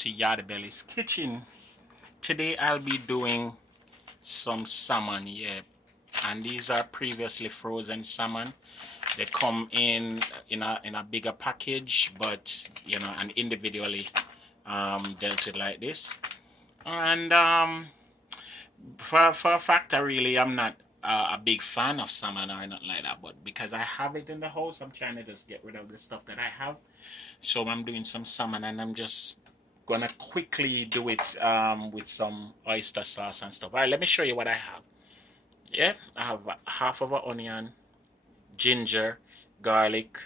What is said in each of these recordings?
to Yardie Kitchen. Today I'll be doing some salmon, yeah, and these are previously frozen salmon. They come in a bigger package, but you know, and individually dealt it like this. And for a fact, I'm not a big fan of salmon or nothing like that, but because I have it in the house, I'm trying to just get rid of the stuff that I have. So I'm doing some salmon, and I'm just gonna quickly do it with some oyster sauce and stuff. All right, let me show you what I have. Yeah, I have half of an onion, ginger, garlic,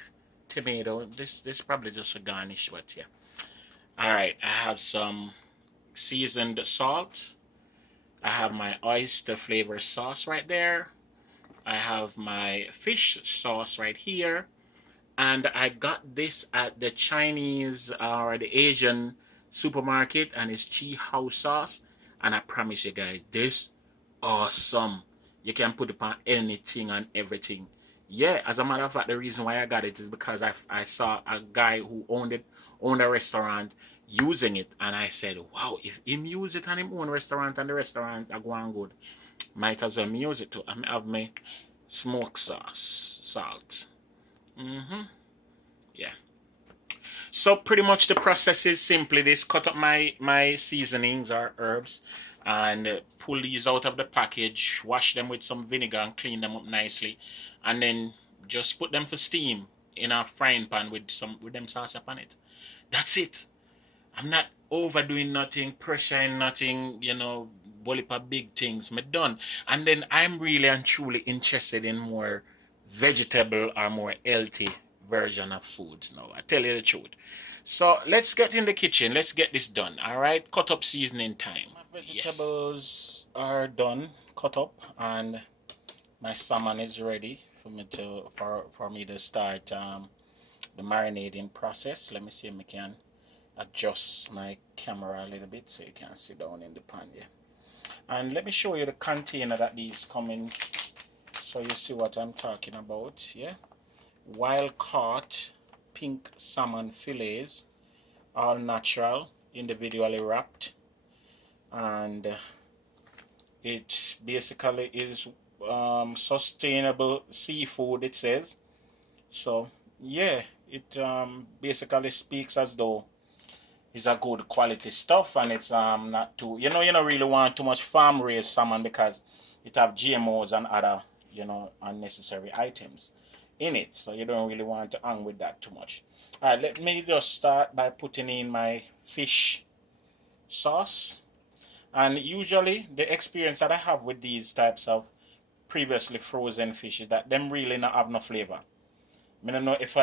tomato. This probably just a garnish, but yeah. All right, I have some seasoned salt. I have my oyster flavor sauce right there. I have my fish sauce right here. And I got this at the Chinese or the Asian supermarket, and it's Chi House sauce. And I promise you guys, this awesome. You can put it on anything and everything. Yeah, as a matter of fact, the reason why I got it is because I saw a guy who owned a restaurant using it, and I said, wow, if him use it on him own restaurant and the restaurant are going good, might as well me use it too. I have my smoke sauce, salt. Yeah. So pretty much the process is simply this: cut up my seasonings or herbs, and pull these out of the package, wash them with some vinegar and clean them up nicely, and then just put them for steam in a frying pan with them sauce upon it. That's it. I'm not overdoing nothing, pressuring nothing, you know, bully up big things. Me done. And then I'm really and truly interested in more vegetable or more healthy version of foods now. I tell you the truth. So let's get in the kitchen. Let's get this done. Alright? Cut up seasoning time. My vegetables are done, cut up, and my salmon is ready for me to start the marinating process. Let me see if I can adjust my camera a little bit so you can sit down in the pan here. And let me show you the container that these come in so you see what I'm talking about. Yeah, wild caught pink salmon fillets, all natural, individually wrapped, and it basically is sustainable seafood, it says. So yeah, it basically speaks as though it's a good quality stuff, and it's not too, you don't really want too much farm raised salmon because it have GMOs and other, unnecessary items in it, so you don't really want to hang with that too much. Alright, let me just start by putting in my fish sauce. And usually the experience that I have with these types of previously frozen fish is that them really not have no flavor. I don't know if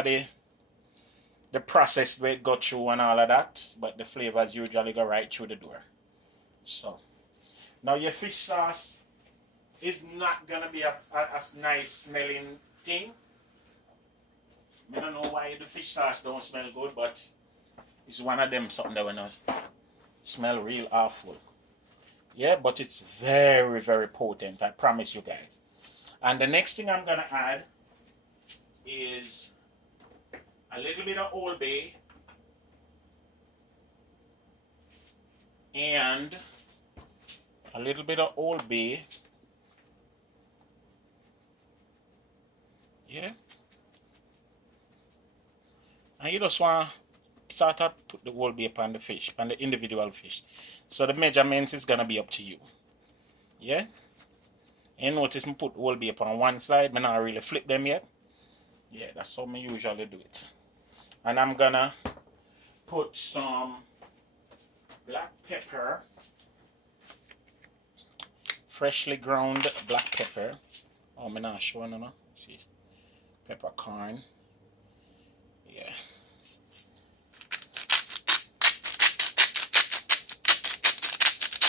the process where it go through and all of that, but the flavors usually go right through the door. So now your fish sauce is not gonna be a nice smelling thing. I don't know why the fish sauce don't smell good, but it's one of them something that will not smell real awful. Yeah, but it's very, very potent, I promise you guys. And the next thing I'm gonna add is a little bit of Old Bay and a little bit of Old Bay. Yeah. And you just want to sort of put the Old Bay upon the fish, upon the individual fish. So the measurements is going to be up to you. Yeah. And notice me put Old Bay upon one side, but not really flip them yet. Yeah, that's how I usually do it. And I'm gonna put some black pepper, freshly ground black pepper. Oh, I'm not sure, no. See, peppercorn. Yeah.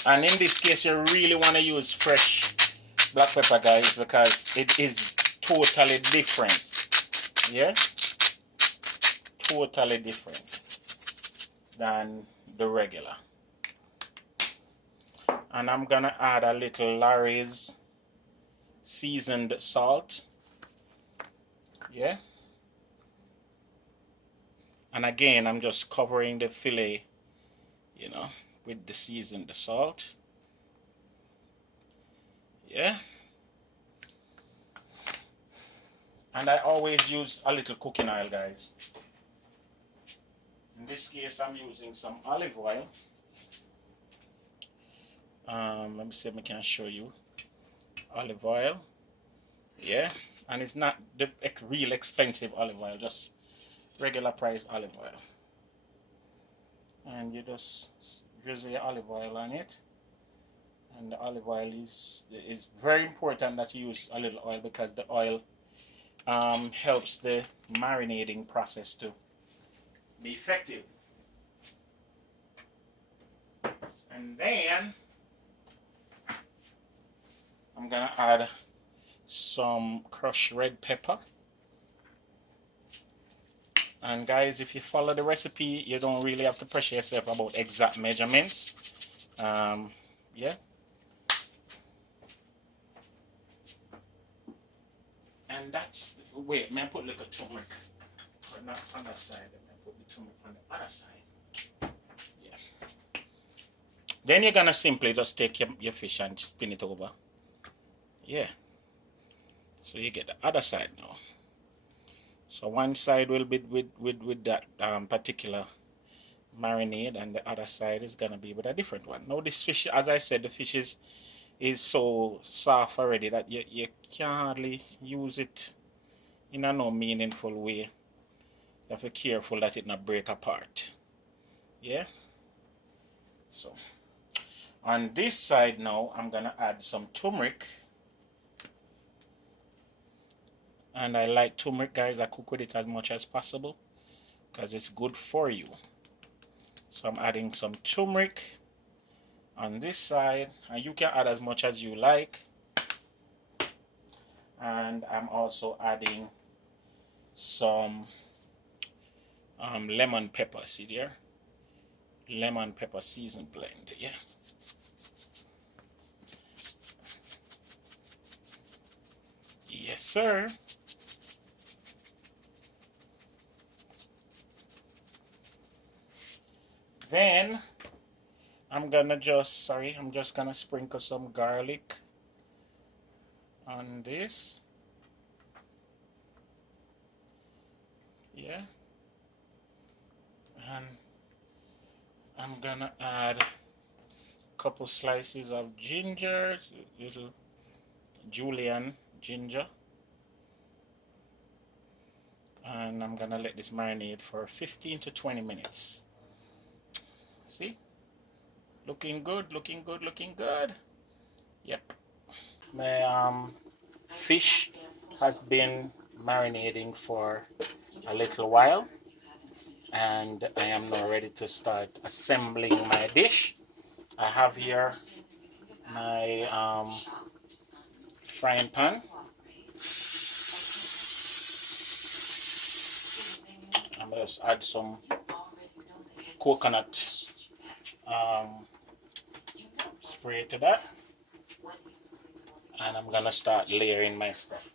And in this case, you really want to use fresh black pepper, guys, because it is totally different. Yeah? Totally different than the regular. And I'm gonna add a little Larry's seasoned salt. Yeah. And again, I'm just covering the fillet you know, with the season, the salt. Yeah. And I always use a little cooking oil, guys. In this case, I'm using some olive oil. Let me see if I can show you. Olive oil. Yeah. And it's not the real expensive olive oil, just regular price olive oil. And you just drizzle your olive oil on it. And the olive oil is very important that you use a little oil, because the oil helps the marinating process to be effective. And then I'm gonna add some crushed red pepper. And guys, if you follow the recipe, you don't really have to pressure yourself about exact measurements. Yeah. And that's, wait, may I put like a turmeric on the other side? May I put the turmeric on the other side? Yeah. Then you're gonna simply just take your fish and spin it over. Yeah. So you get the other side now. So one side will be with that particular marinade, and the other side is gonna be with a different one. Now this fish, as I said, the fish is so soft already that you can't hardly use it in a no meaningful way. You have to be careful that it not break apart. Yeah. So on this side now, I'm gonna add some turmeric. And I like turmeric, guys. I cook with it as much as possible because it's good for you. So I'm adding some turmeric on this side, and you can add as much as you like. And I'm also adding some lemon pepper. See there? Lemon pepper seasoned blend. Yeah. Yes, sir. Then I'm just gonna sprinkle some garlic on this. Yeah. And I'm gonna add a couple slices of ginger, little julienne ginger. And I'm gonna let this marinate for 15 to 20 minutes. See? Looking good, looking good, looking good. Yep. My fish has been marinating for a little while, and I am now ready to start assembling my dish. I have here my frying pan. I'm going to add some coconut spray to that, and I'm going to start layering my stuff.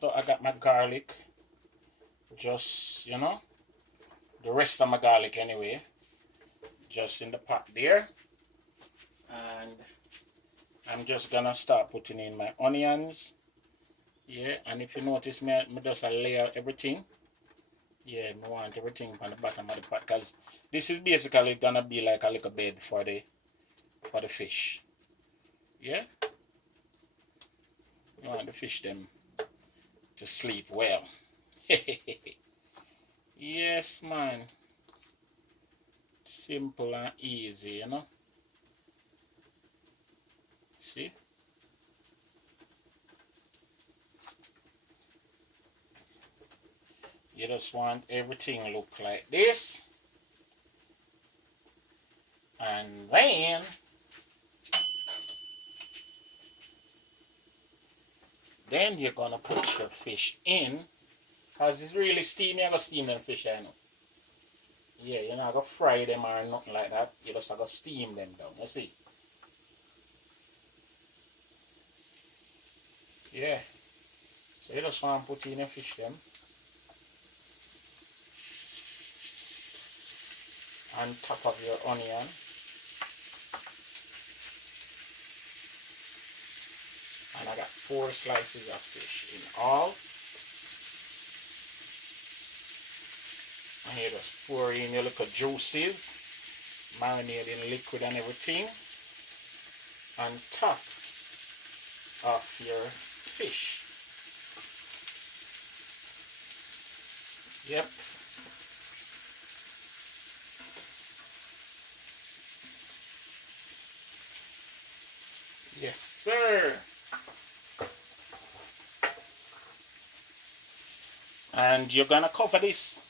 So I got my garlic, just, you know, the rest of my garlic anyway, just in the pot there. And I'm just gonna start putting in my onions. Yeah, and if you notice, me just layer everything. Yeah, I want everything on the bottom of the pot, because this is basically gonna be like a little bed for the fish. Yeah, you want the fish them to sleep well. Yes, man. Simple and easy, you know. See? You just want everything look like this. And then you're gonna put your fish in Because it's really steamy, you're going to steam them fish, I know. Yeah, you're not going to fry them or nothing like that. You just going to steam them down, you see. Yeah. So you just want to put in your fish them. On top of your onion. And I got 4 slices of fish in all. And you just pour in your little juices, marinating liquid and everything on top of your fish. Yep. Yes, sir. And you're gonna cover this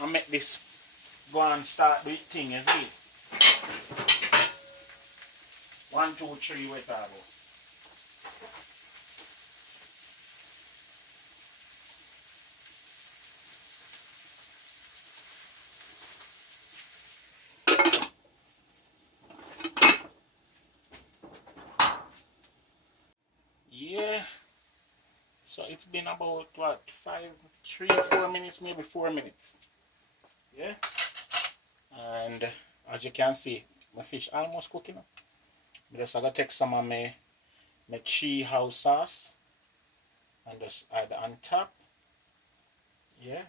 and make this go and start the thing, you see? 1, 2, 3, wait I go. Yeah. So it's been about what, 3 or 4 minutes, maybe 4 minutes. Yeah. And as you can see, my fish almost cooking up. I just gotta take some of my tree house sauce and just add on top. Yeah.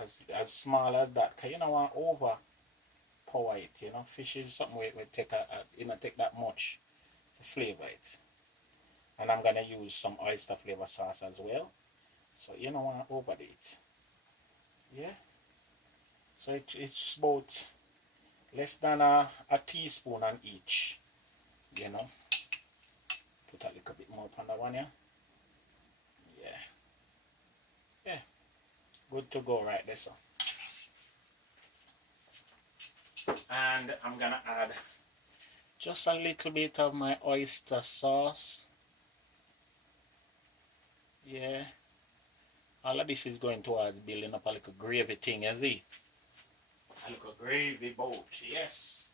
As small as that. Cause you don't want overpower it, you know. Fish is something we take take that much to flavor it. And I'm gonna use some oyster flavor sauce as well. So you don't want to overdo it. Yeah. So it's about less than a teaspoon on each. You know. Put a little bit more upon that one, yeah. Yeah. Yeah. Good to go right there, so. And I'm gonna add just a little bit of my oyster sauce. Yeah. All of this is going towards building up a little gravy thing, you see? A little gravy boat, yes.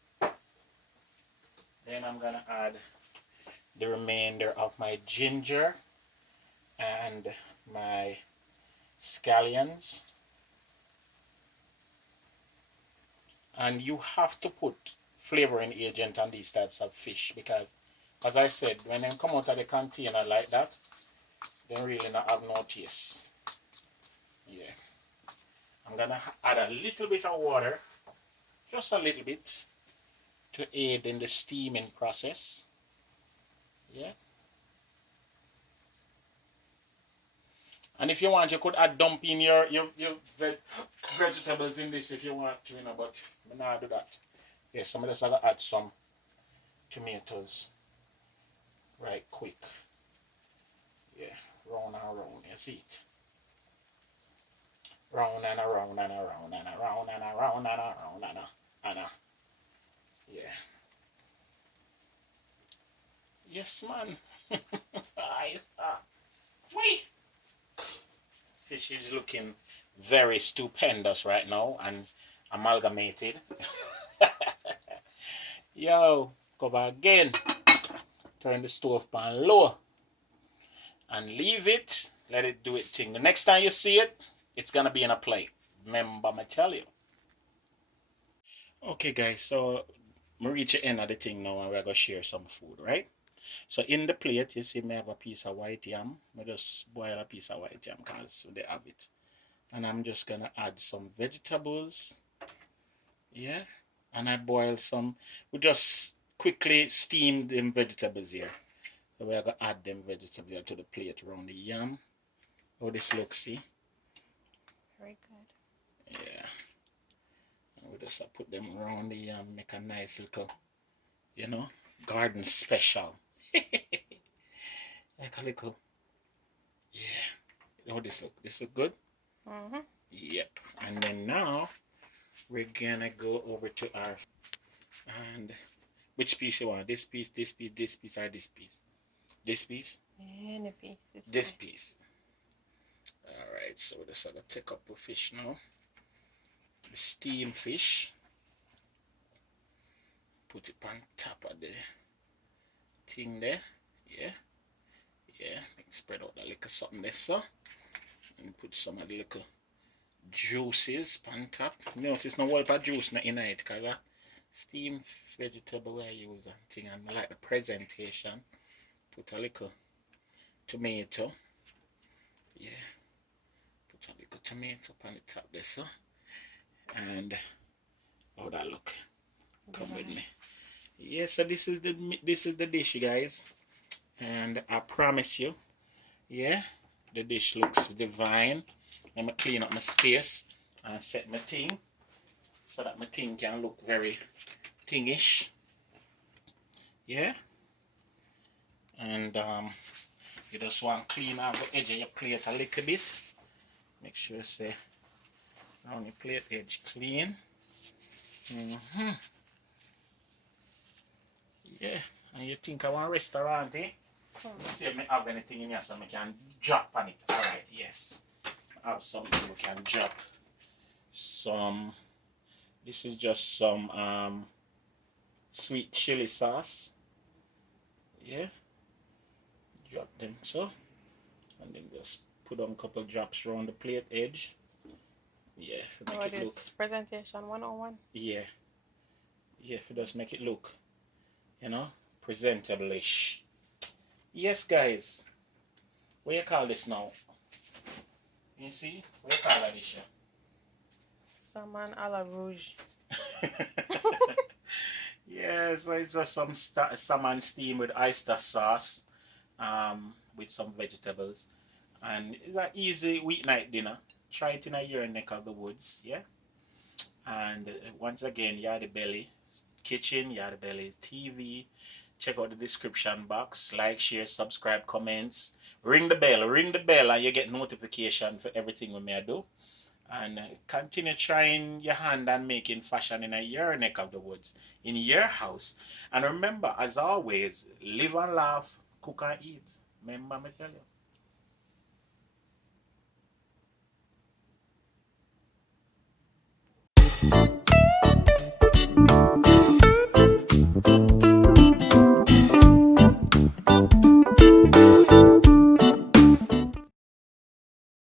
Then I'm gonna add the remainder of my ginger and my scallions. And you have to put flavoring agent on these types of fish because, as I said, when they come out of the container like that, they really not have no taste. Yeah. I'm gonna add a little bit of water, just a little bit, to aid in the steaming process. Yeah. And if you want, you could add dumping your vegetables in this if you want to, you know, but I'm not do that. Yeah, so I'm just gonna add some tomatoes right quick. Yeah, round and around, you see it. Round and around and around and around and around and around and around. Yeah. Yes, man. Wait. Fish is looking very stupendous right now and amalgamated. Yo, cover again. Turn the stove pan low and leave it. Let it do its thing. The next time you see it, it's gonna be in a plate. Remember, I tell you. Okay, guys. So we reach the end of the thing now, and we're gonna share some food, right? So in the plate, you see me have a piece of white yam. I just boil a piece of white yam because they have it. And I'm just gonna add some vegetables. Yeah. And I boil some. We just quickly steam them vegetables here. So we're gonna add them vegetables here to the plate around the yam. How this looks, see? Very good. Yeah. And we just put them around the yam, make a nice little, you know, garden special. Like a little, yeah. How this look? This look good? Mm-hmm. Yep. And then now we're gonna go over to our, and which piece you want? This piece, this piece, this piece, or this piece? This piece? Any piece. This piece. Alright, so we're just gonna take up the fish now. The steamed fish. Put it on top of the thing there. Yeah. Yeah. Spread out that little something there, so. And put some of the little juices on top. Notice no whole juice in it because steamed vegetable I use and thing, and I like the presentation. Put a little tomato. Yeah. Put a little tomato on the top there, so. And how that look? Come with me. Yeah, so this is the dish, guys. And I promise you, yeah, the dish looks divine. Let me clean up my space and set my thing so that my thing can look very thingish. Yeah. And you just want to clean out the edge of your plate a little bit. Make sure say around your plate edge clean. Yeah, and you think I want a restaurant, eh? See if I have anything in here so I can drop on it. Alright, yes. I have something we can drop. This is just some sweet chili sauce. Yeah. Drop them so. And then just put on a couple drops around the plate edge. Yeah, if make it look. Presentation 101. Yeah. Yeah, if it does make it look, you know, presentable-ish. Yes, guys. What you call this now? You see? What you call that dish? Salmon a la rouge. Yeah, so it's just some salmon steam with oyster sauce, with some vegetables, and it's an easy weeknight dinner. Try it in your neck of the woods, yeah. And once again, Yardie Belly Kitchen, Yardie Belly TV. Check out the description box. Like, share, subscribe, comments. Ring the bell, and you get notification for everything we may do. And continue trying your hand and making fashion in your neck of the woods, in your house. And remember, as always, live and laugh, cook and eat. Remember me tell you.